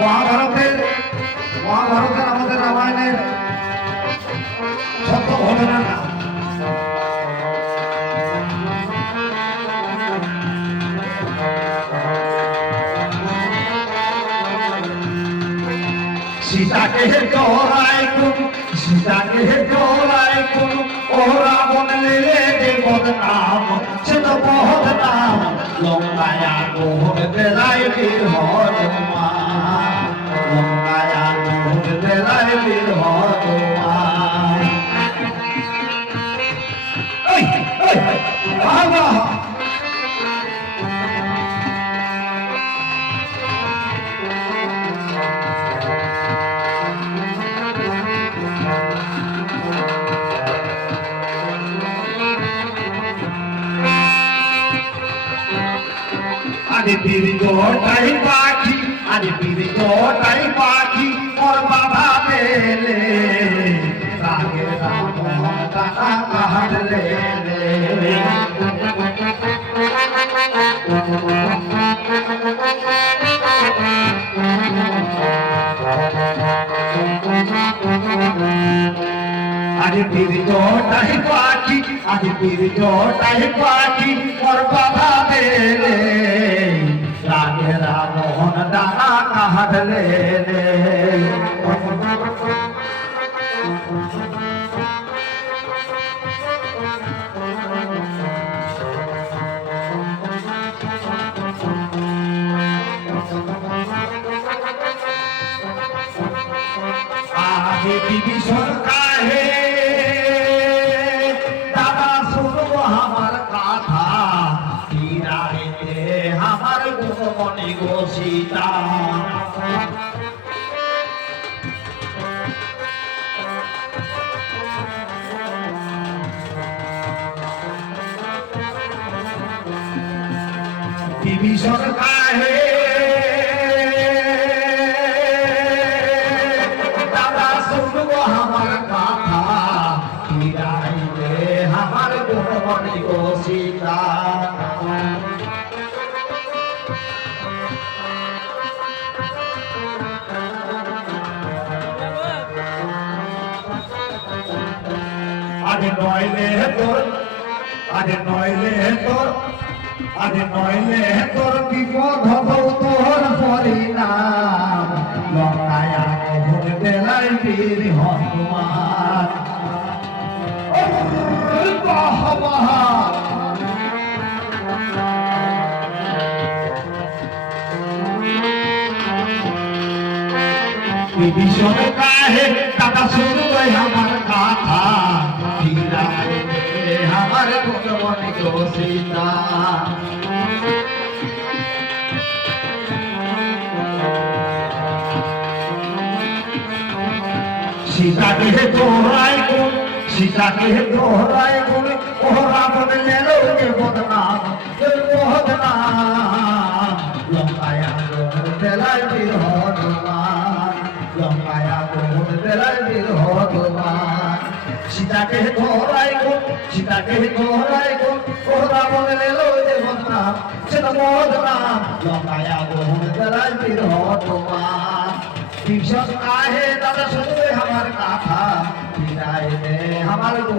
মহাভারতের আমাদের রামায়ণের সত্য ঘটনা না। সীতাকে জড়াই কোন ও রাবণ লেলে যে বদনাম সে তো বদনাম লঙ্কায় আগুন দেলায় বীর হনুমান লঙ্কায় আগুন দেলায় বীর হনুমান। বাবা আরে বীরজটাই পাখি ওর বাধা পেলে রাগে রাবণ টাকা কাটলে আরে বীরজটাই পাখি ওর বাধা পেলে রাগে রাবণ ডানা কাটলে আগে বিভীষণ কাহে দাদা শুনবো আমার কথা ফিরাইতে আমার গুণমণি গো সীতা। বিভীষণ কাহে দাদা শুনবো আমার কথা ফিরাইতে আমার গুণমণি গো সীতা। আরে নইলে তোর বিপদ হবো তোর পরিণাম লঙ্কায় আগুন দেলায় বীর হনুমান। বিভীষণ কাহে দাদা শুনবে আমার কথা ফিরাইতে আমার গুণমণি গো সীতা। সীতাকে দোহরাই গুণ ও রাবণ লেলো যে বদনাম লঙ্কায় আগুন দেলায় বীর হনুমান লঙ্কায় আগুন দেলায় বীর হনুমান। সীতাকে দোহরাই গুণ ও রাবণ লেলো যে বদনাম সেটা বদনাম লঙ্কায় আগুন দেলায় বীর হনুমান। বিভীষণ কাহে দাদা শুনবে আমার কথা ফিরাইতে আমার